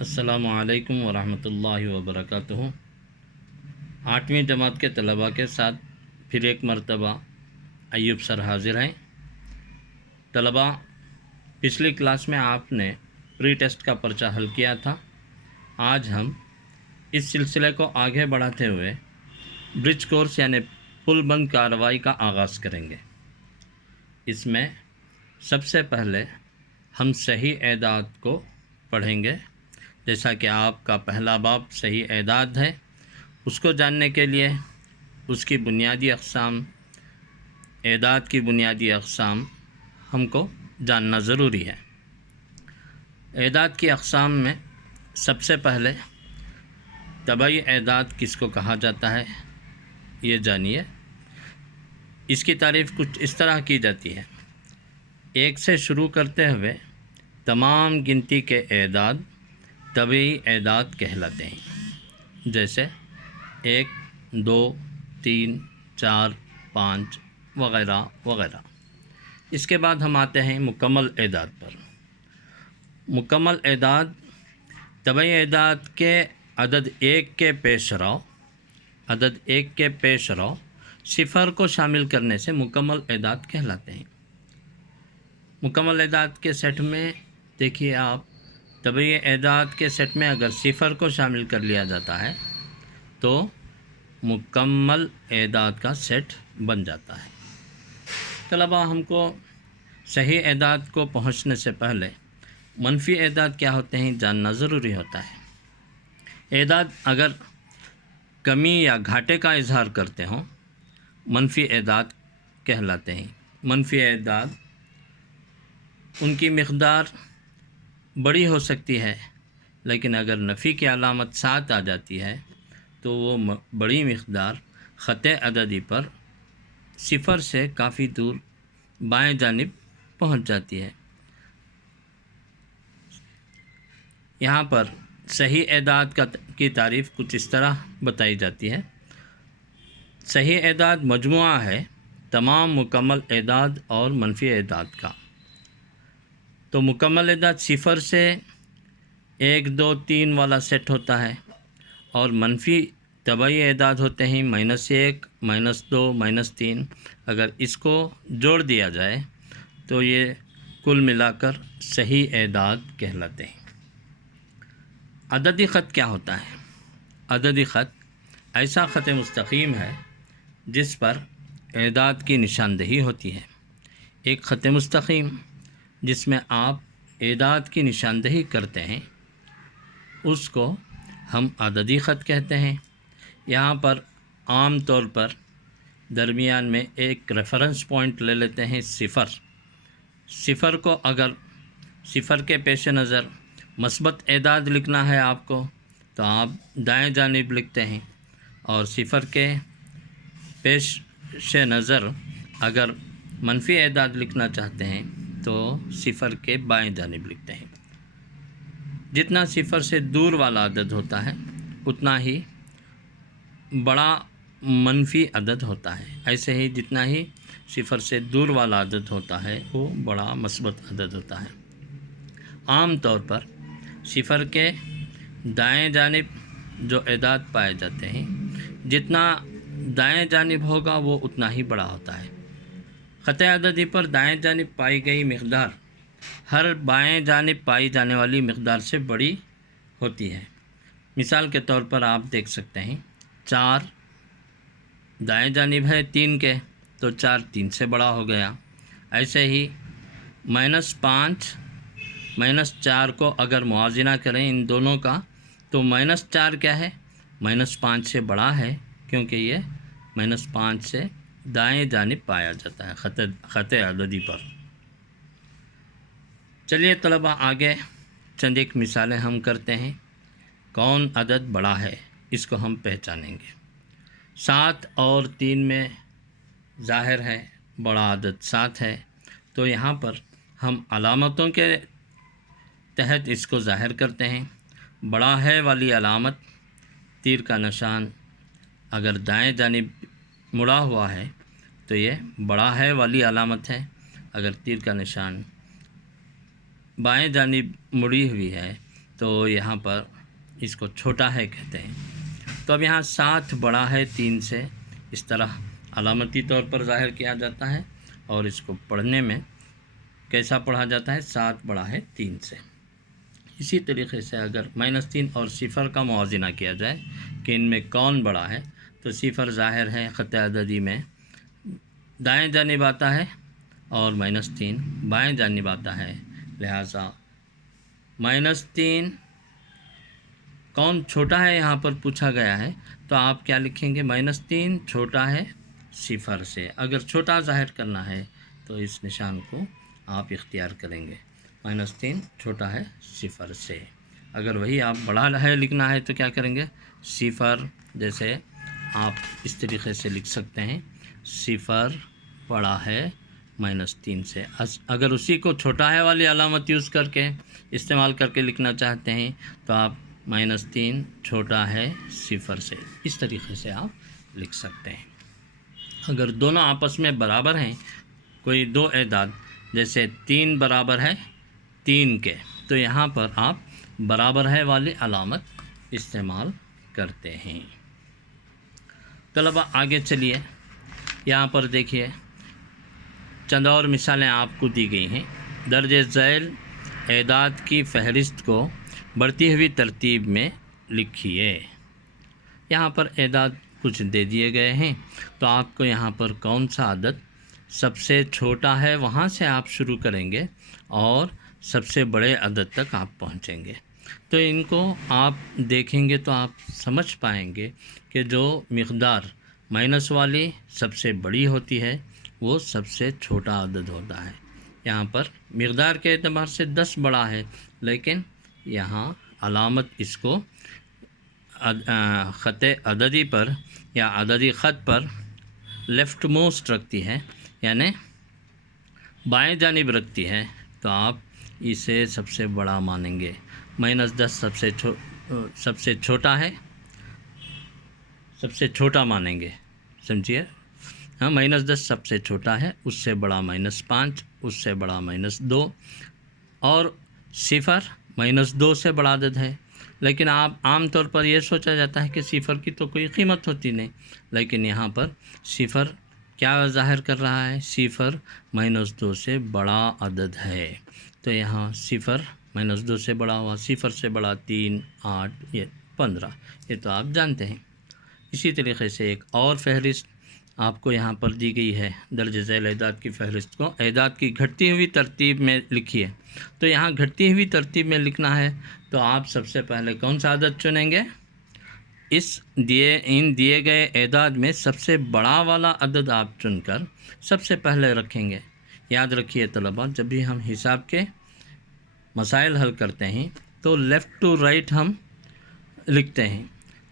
السلام علیکم ورحمۃ اللہ وبرکاتہ۔ 8ویں جماعت کے طلباء کے ساتھ پھر ایک مرتبہ ایوب سر حاضر ہیں۔ طلباء، پچھلی کلاس میں آپ نے پری ٹیسٹ کا پرچہ حل کیا تھا۔ آج ہم اس سلسلے کو آگے بڑھاتے ہوئے برج کورس یعنی پل بند کارروائی کا آغاز کریں گے۔ اس میں سب سے پہلے ہم صحیح اعداد کو پڑھیں گے۔ جیسا کہ آپ کا پہلا باب صحیح اعداد ہے، اس کو جاننے کے لیے اس کی بنیادی اقسام، اعداد کی بنیادی اقسام ہم کو جاننا ضروری ہے۔ اعداد کی اقسام میں سب سے پہلے طبعی اعداد کس کو کہا جاتا ہے یہ جانیے۔ اس کی تعریف کچھ اس طرح کی جاتی ہے: 1 سے شروع کرتے ہوئے تمام گنتی کے اعداد طبعی اعداد کہلاتے ہیں، جیسے 1، 2، 3، 4، 5 وغیرہ وغیرہ۔ اس کے بعد ہم آتے ہیں مکمل اعداد پر۔ مکمل اعداد طبعی اعداد کے عدد 1 کے پیش رو صفر کو شامل کرنے سے مکمل اعداد کہلاتے ہیں۔ مکمل اعداد کے سیٹ میں دیکھیے آپ، طبعی اعداد کے سیٹ میں اگر صفر کو شامل کر لیا جاتا ہے تو مکمل اعداد کا سیٹ بن جاتا ہے۔ طلباء، ہم کو صحیح اعداد کو پہنچنے سے پہلے منفی اعداد کیا ہوتے ہیں جاننا ضروری ہوتا ہے۔ اعداد اگر کمی یا گھاٹے کا اظہار کرتے ہوں منفی اعداد کہلاتے ہیں۔ منفی اعداد ان کی مقدار بڑی ہو سکتی ہے، لیکن اگر نفی کی علامت ساتھ آ جاتی ہے تو وہ بڑی مقدار خط عددی پر صفر سے کافی دور بائیں جانب پہنچ جاتی ہے۔ یہاں پر صحیح اعداد کی تعریف کچھ اس طرح بتائی جاتی ہے: صحیح اعداد مجموعہ ہے تمام مکمل اعداد اور منفی اعداد کا۔ تو مکمل اعداد صفر سے 1، 2، 3 والا سیٹ ہوتا ہے، اور منفی طبعی اعداد ہوتے ہیں -1، -2، -3۔ اگر اس کو جوڑ دیا جائے تو یہ کل ملا کر صحیح اعداد کہلاتے ہیں۔ عددی خط کیا ہوتا ہے؟ عددی خط ایسا خط مستقیم ہے جس پر اعداد کی نشاندہی ہوتی ہے۔ ایک خط مستقیم جس میں آپ اعداد کی نشاندہی کرتے ہیں اس کو ہم عددی خط کہتے ہیں۔ یہاں پر عام طور پر درمیان میں ایک ریفرنس پوائنٹ لے لیتے ہیں، صفر کو اگر صفر کے پیش نظر مثبت اعداد لکھنا ہے آپ کو تو آپ دائیں جانب لکھتے ہیں، اور صفر کے پیش نظر اگر منفی اعداد لکھنا چاہتے ہیں تو صفر کے بائیں جانب لکھتے ہیں۔ جتنا صفر سے دور والا عدد ہوتا ہے اتنا ہی بڑا منفی عدد ہوتا ہے، ایسے ہی جتنا ہی صفر سے دور والا عدد ہوتا ہے وہ بڑا مثبت عدد ہوتا ہے۔ عام طور پر صفر کے دائیں جانب جو اعداد پائے جاتے ہیں، جتنا دائیں جانب ہوگا وہ اتنا ہی بڑا ہوتا ہے۔ خط عددی پر دائیں جانب پائی گئی مقدار ہر بائیں جانب پائی جانے والی مقدار سے بڑی ہوتی ہے۔ مثال کے طور پر آپ دیکھ سکتے ہیں 4 دائیں جانب ہے 3 کے، تو 4 3 سے بڑا ہو گیا۔ ایسے ہی -5 -4 کو اگر موازنہ کریں ان دونوں کا تو -4 کیا ہے؟ -5 سے بڑا ہے، کیونکہ یہ -5 سے دائیں جانب پایا جاتا ہے خط عددی پر۔ چلیے طلباء، آگے چند ایک مثالیں ہم کرتے ہیں۔ کون عدد بڑا ہے اس کو ہم پہچانیں گے۔ 7 اور 3 میں ظاہر ہے بڑا عدد 7 ہے، تو یہاں پر ہم علامتوں کے تحت اس کو ظاہر کرتے ہیں۔ بڑا ہے والی علامت تیر کا نشان اگر دائیں جانب مڑا ہوا ہے تو یہ بڑا ہے والی علامت ہے، اگر تیر کا نشان بائیں جانب مڑی ہوئی ہے تو یہاں پر اس کو چھوٹا ہے کہتے ہیں۔ تو اب یہاں 7 بڑا ہے 3 سے، اس طرح علامتی طور پر ظاہر کیا جاتا ہے، اور اس کو پڑھنے میں کیسا پڑھا جاتا ہے؟ 7 بڑا ہے 3 سے۔ اسی طریقے سے اگر -3 اور 0 کا موازنہ کیا جائے کہ ان میں کون بڑا ہے، تو 0 ظاہر ہے خط عددی میں دائیں جانب آتا ہے، اور -3 بائیں جانب آتا ہے، لہٰذا -3 کون چھوٹا ہے یہاں پر پوچھا گیا ہے، تو آپ کیا لکھیں گے؟ -3 چھوٹا ہے 0 سے۔ اگر چھوٹا ظاہر کرنا ہے تو اس نشان کو آپ اختیار کریں گے، -3 چھوٹا ہے 0 سے۔ اگر وہی آپ بڑا ہے لکھنا ہے تو کیا کریں گے؟ 0 جیسے آپ اس طریقے سے لکھ سکتے ہیں، 0 بڑا ہے -3 سے۔ اگر اسی کو چھوٹا ہے والی علامت یوز کر کے استعمال کر کے لکھنا چاہتے ہیں تو آپ -3 چھوٹا ہے 0 سے، اس طریقے سے آپ لکھ سکتے ہیں۔ اگر دونوں آپس میں برابر ہیں، کوئی 2 اعداد جیسے 3 برابر ہے 3 کے، تو یہاں پر آپ برابر ہے والی علامت استعمال کرتے ہیں۔ طلبہ آگے چلیے، یہاں پر دیکھیے چند اور مثالیں آپ کو دی گئی ہیں۔ درج ذیل اعداد کی فہرست کو بڑھتی ہوئی ترتیب میں لکھیے۔ یہاں پر اعداد کچھ دے دیے گئے ہیں، تو آپ کو یہاں پر کون سا عدد سب سے چھوٹا ہے وہاں سے آپ شروع کریں گے اور سب سے بڑے عدد تک آپ پہنچیں گے۔ تو ان کو آپ دیکھیں گے تو آپ سمجھ پائیں گے کہ جو مقدار مائنس والی سب سے بڑی ہوتی ہے وہ سب سے چھوٹا عدد ہوتا ہے۔ یہاں پر مقدار کے اعتبار سے 10 بڑا ہے، لیکن یہاں علامت اس کو خط عددی پر یا عددی خط پر لیفٹ موسٹ رکھتی ہے، یعنی بائیں جانب رکھتی ہے، تو آپ اسے سب سے بڑا مانیں گے۔ -10 سب سے چھوٹا ہے، سب سے چھوٹا مانیں گے، سمجھیے۔ ہاں، -10 سب سے چھوٹا ہے، اس سے بڑا -5، اس سے بڑا -2، اور 0 -2 سے بڑا عدد ہے۔ لیکن آپ عام طور پر یہ سوچا جاتا ہے کہ 0 کی تو کوئی قیمت ہوتی نہیں، لیکن یہاں پر 0 کیا ظاہر کر رہا ہے؟ 0 -2 سے بڑا عدد ہے، تو یہاں 0 -2 سے بڑا ہوا، 0 سے بڑا 3، 8، یہ 15، یہ تو آپ جانتے ہیں۔ اسی طریقے سے ایک اور فہرست آپ کو یہاں پر دی گئی ہے، درج ذیل اعداد کی فہرست کو اعداد کی گھٹتی ہوئی ترتیب میں لکھیے۔ تو یہاں گھٹتی ہوئی ترتیب میں لکھنا ہے تو آپ سب سے پہلے کون سا عدد چنیں گے؟ ان دیے گئے اعداد میں سب سے بڑا والا عدد آپ چن کر سب سے پہلے رکھیں گے۔ یاد رکھیے طلباء، جب بھی ہم حساب کے مسائل حل کرتے ہیں تو لیفٹ ٹو رائٹ ہم لکھتے ہیں،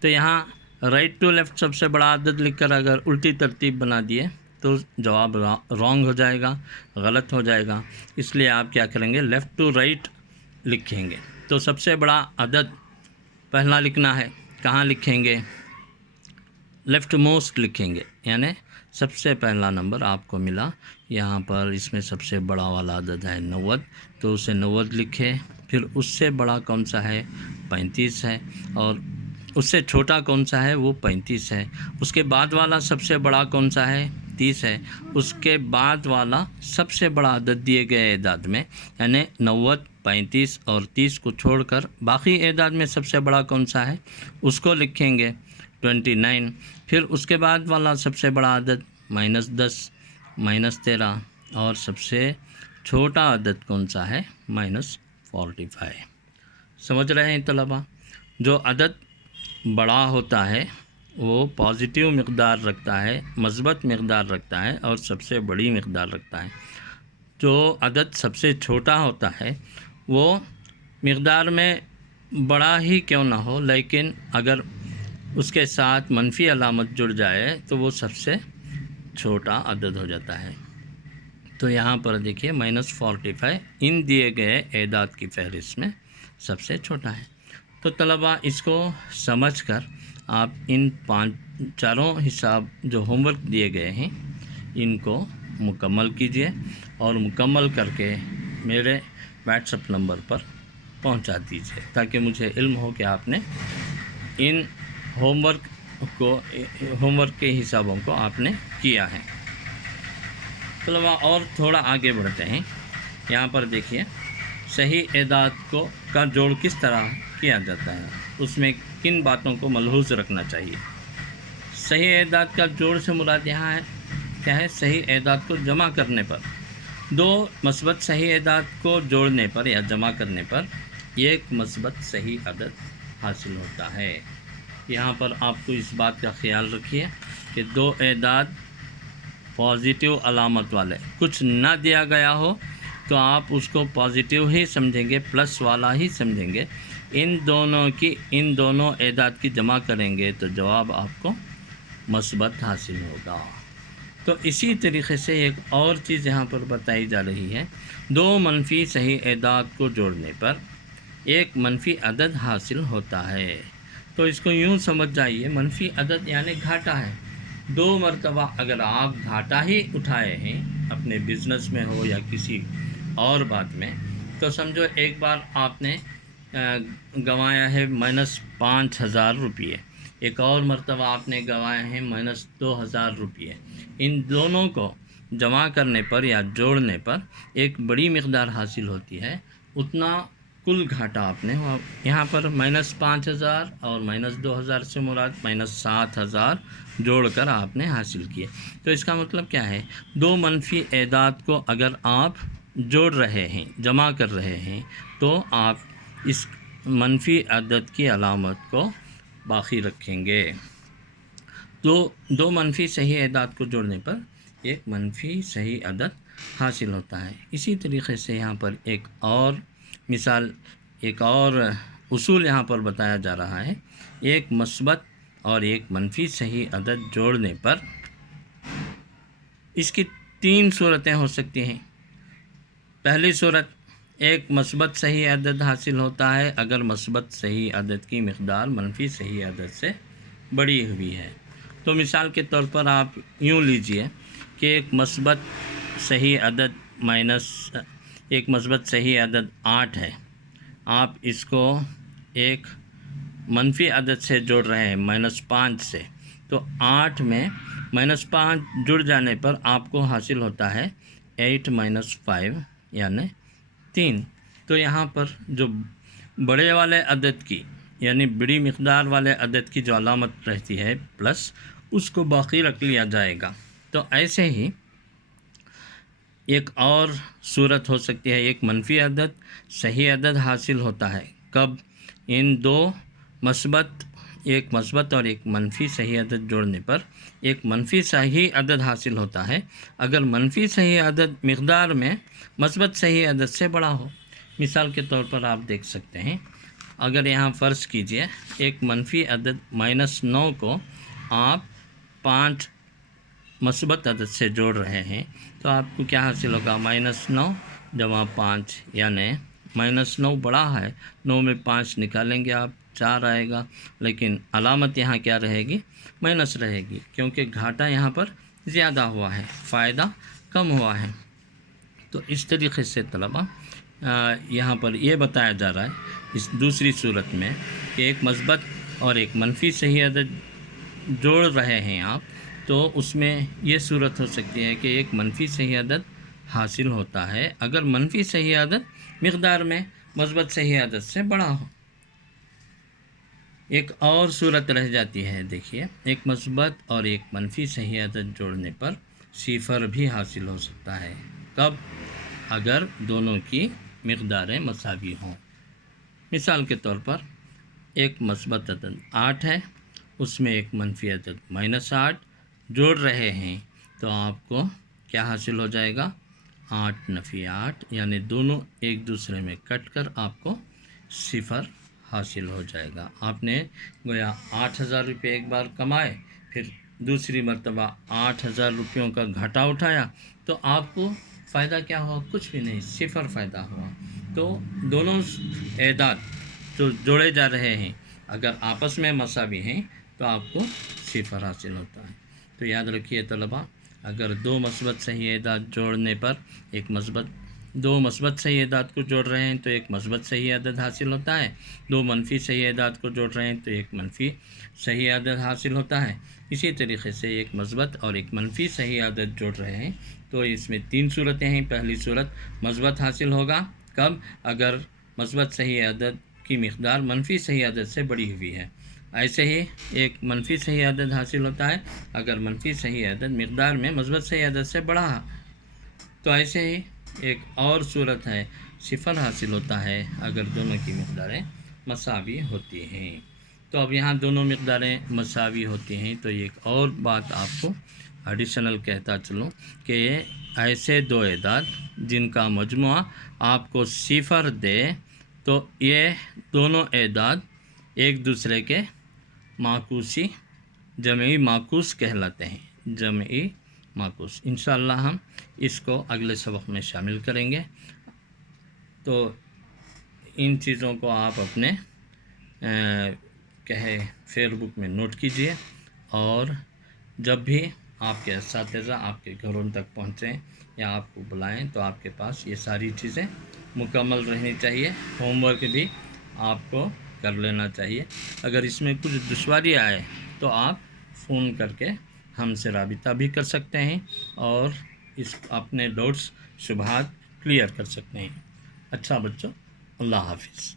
تو یہاں رائٹ ٹو لیفٹ سب سے بڑا عدد لکھ کر اگر الٹی ترتیب بنا دیے تو جواب رانگ ہو جائے گا، غلط ہو جائے گا۔ اس لیے آپ کیا کریں گے؟ لیفٹ ٹو رائٹ لکھیں گے۔ تو سب سے بڑا عدد پہلا لکھنا ہے، کہاں لکھیں گے؟ لیفٹ موسٹ لکھیں گے، یعنی سب سے پہلا نمبر آپ کو ملا یہاں پر، اس میں سب سے بڑا والا عدد ہے 90، تو اسے 90 لکھے۔ پھر اس سے بڑا کون سا ہے؟ 35 ہے، اور اس سے چھوٹا کون سا ہے؟ وہ 35 ہے۔ اس کے بعد والا سب سے بڑا کون سا ہے؟ 30 ہے۔ اس کے بعد والا سب سے بڑا عدد دیے گئے اعداد میں، یعنی 90، 35 اور 30 کو چھوڑ کر باقی اعداد میں سب سے بڑا کون سا ہے؟ اس کو لکھیں گے 29۔ پھر اس کے بعد والا سب سے بڑا عدد -10، -13، اور سب سے چھوٹا عدد کون سا ہے؟ -45۔ سمجھ رہے ہیں طلباء؟ جو عدد بڑا ہوتا ہے وہ پازیٹیو مقدار رکھتا ہے، مثبت مقدار رکھتا ہے، اور سب سے بڑی مقدار رکھتا ہے۔ جو عدد سب سے چھوٹا ہوتا ہے وہ مقدار میں بڑا ہی کیوں نہ ہو، لیکن اگر اس کے ساتھ منفی علامت جڑ جائے تو وہ سب سے چھوٹا عدد ہو جاتا ہے۔ تو یہاں پر دیکھیے -45 ان دیے گئے اعداد کی فہرست میں سب سے چھوٹا ہے۔ تو طلباء اس کو سمجھ کر آپ ان چاروں حساب جو ہوم ورک دیے گئے ہیں ان کو مکمل کیجیے، اور مکمل کر کے میرے واٹس ایپ نمبر پر پہنچا دیجیے تاکہ مجھے علم ہو کہ آپ نے ان ہوم ورک کے حسابوں کو آپ نے کیا ہے۔ طلباء اور تھوڑا آگے بڑھتے ہیں۔ یہاں پر دیکھیے صحیح اعداد کا جوڑ کس طرح کیا جاتا ہے، اس میں کن باتوں کو ملحوظ رکھنا چاہیے۔ صحیح اعداد کا جوڑ سے مراد یہاں ہے کیا ہے؟ صحیح اعداد کو جمع کرنے پر، دو مثبت صحیح اعداد کو جوڑنے پر یا جمع کرنے پر ایک مثبت صحیح عدد حاصل ہوتا ہے۔ یہاں پر آپ کو اس بات کا خیال رکھیے کہ دو اعداد پازیٹیو علامت والے کچھ نہ دیا گیا ہو تو آپ اس کو پازیٹیو ہی سمجھیں گے، پلس والا ہی سمجھیں گے۔ ان دونوں اعداد کی جمع کریں گے تو جواب آپ کو مثبت حاصل ہوگا۔ تو اسی طریقے سے ایک اور چیز یہاں پر بتائی جا رہی ہے، دو منفی صحیح اعداد کو جوڑنے پر ایک منفی عدد حاصل ہوتا ہے۔ تو اس کو یوں سمجھ جائیے، منفی عدد یعنی گھاٹا ہے۔ دو مرتبہ اگر آپ گھاٹا ہی اٹھائے ہیں اپنے بزنس میں ہو یا کسی اور بات میں، تو سمجھو ایک بار آپ نے گنوایا ہے -5000 روپیے، ایک اور مرتبہ آپ نے گنوائے ہیں -2000 روپیے۔ ان دونوں کو جمع کرنے پر یا جوڑنے پر ایک بڑی مقدار حاصل ہوتی ہے، اتنا کل گھاٹا آپ نے یہاں پر -5000 اور -2000 سے مراد -7000 جوڑ کر آپ نے حاصل کیے۔ تو اس کا مطلب کیا ہے؟ دو منفی اعداد کو اگر آپ جوڑ رہے ہیں، جمع کر رہے ہیں، تو آپ اس منفی عدد کی علامت کو باقی رکھیں گے۔ دو منفی صحیح اعداد کو جوڑنے پر ایک منفی صحیح عدد حاصل ہوتا ہے۔ اسی طریقے سے یہاں پر ایک اور مثال، ایک اور اصول یہاں پر بتایا جا رہا ہے، ایک مثبت اور ایک منفی صحیح عدد جوڑنے پر اس کی 3 صورتیں ہو سکتی ہیں۔ پہلی صورت، ایک مثبت صحیح عدد حاصل ہوتا ہے اگر مثبت صحیح عدد کی مقدار منفی صحیح عدد سے بڑی ہوئی ہے۔ تو مثال کے طور پر آپ یوں لیجئے کہ ایک مثبت صحیح عدد 8 ہے، آپ اس کو ایک منفی عدد سے جوڑ رہے ہیں -5 سے، تو 8 میں -5 جڑ جانے پر آپ کو حاصل ہوتا ہے 8 - 5 یعنی 3۔ تو یہاں پر جو بڑے والے عدد کی یعنی بڑی مقدار والے عدد کی جو علامت رہتی ہے پلس، اس کو باقی رکھ لیا جائے گا۔ تو ایسے ہی ایک اور صورت ہو سکتی ہے، ایک منفی عدد صحیح عدد حاصل ہوتا ہے کب؟ ان دو ایک مثبت اور ایک منفی صحیح عدد جوڑنے پر ایک منفی صحیح عدد حاصل ہوتا ہے اگر منفی صحیح عدد مقدار میں مثبت صحیح عدد سے بڑا ہو۔ مثال کے طور پر آپ دیکھ سکتے ہیں، اگر یہاں فرض کیجئے ایک منفی عدد -9 کو آپ 5 مثبت عدد سے جوڑ رہے ہیں، تو آپ کو کیا حاصل ہوگا؟ -9 + 5 یعنی -9 بڑا ہے، 9 میں 5 نکالیں گے آپ 4 آئے گا، لیکن علامت یہاں کیا رہے گی؟ مائنس رہے گی، کیونکہ گھاٹا یہاں پر زیادہ ہوا ہے، فائدہ کم ہوا ہے۔ تو اس طریقے سے طلباء یہاں پر یہ بتایا جا رہا ہے اس دوسری صورت میں کہ ایک مثبت اور ایک منفی صحیح عدد جوڑ رہے ہیں آپ، تو اس میں یہ صورت ہو سکتی ہے کہ ایک منفی صحیح عدد حاصل ہوتا ہے اگر منفی صحیح عدد مقدار میں مثبت صحیح عدد سے بڑا ہو۔ ایک اور صورت رہ جاتی ہے، دیکھیے، ایک مثبت اور ایک منفی صحیح عدد جوڑنے پر 0 بھی حاصل ہو سکتا ہے کب؟ اگر دونوں کی مقداریں مساوی ہوں۔ مثال کے طور پر ایک مثبت عدد 8 ہے، اس میں ایک منفی عدد -8 جوڑ رہے ہیں، تو آپ کو کیا حاصل ہو جائے گا؟ 8 - 8 یعنی دونوں ایک دوسرے میں کٹ کر آپ کو 0 حاصل ہو جائے گا۔ آپ نے گویا 8000 روپے ایک بار کمائے، پھر دوسری مرتبہ 8000 روپیوں کا گھاٹا اٹھایا، تو آپ کو فائدہ کیا ہوا؟ کچھ بھی نہیں، 0 فائدہ ہوا۔ تو دونوں اعداد جو جوڑے جا رہے ہیں اگر آپس میں مساوی ہیں تو آپ کو 0 حاصل ہوتا ہے۔ تو یاد رکھیے طلباء، اگر دو مثبت صحیح اعداد جوڑنے پر ایک مثبت دو مثبت صحیح اعداد کو جوڑ رہے ہیں تو ایک مثبت صحیح عدد حاصل ہوتا ہے، دو منفی صحیح اعداد کو جوڑ رہے ہیں تو ایک منفی صحیح عدد حاصل ہوتا ہے۔ اسی طریقے سے ایک مثبت اور ایک منفی صحیح عدد جوڑ رہے ہیں تو اس میں تین صورتیں ہیں۔ پہلی صورت مثبت حاصل ہوگا کب؟ اگر مثبت صحیح عدد کی مقدار منفی صحیح عدد سے بڑی ہوئی ہے۔ ایسے ہی ایک منفی صحیح عدد حاصل ہوتا ہے اگر منفی صحیح عدد مقدار میں مثبت صحیح عدد سے بڑا ہے۔ تو ایسے ہی ایک اور صورت ہے صفر حاصل ہوتا ہے اگر دونوں کی مقداریں مساوی ہوتی ہیں۔ تو اب یہاں دونوں مقداریں مساوی ہوتی ہیں تو ایک اور بات آپ کو ایڈیشنل کہتا چلوں کہ ایسے دو اعداد جن کا مجموعہ آپ کو صفر دے تو یہ دونوں اعداد ایک دوسرے کے معکوسی جمعی معکوس کہلاتے ہیں، جمعی معکوس۔ انشاءاللہ ہم اس کو اگلے سبق میں شامل کریں گے۔ تو ان چیزوں کو آپ اپنے فیئر بک میں نوٹ کیجئے، اور جب بھی آپ کے اساتذہ آپ کے گھروں تک پہنچیں یا آپ کو بلائیں تو آپ کے پاس یہ ساری چیزیں مکمل رہنی چاہیے۔ ہوم ورک بھی آپ کو کر لینا چاہیے۔ اگر اس میں کچھ دشواری آئے تو آپ فون کر کے ہم سے رابطہ بھی کر سکتے ہیں اور اپنے ڈاؤٹس شبہات کلیئر کر سکتے ہیں۔ اچھا بچوں، اللہ حافظ۔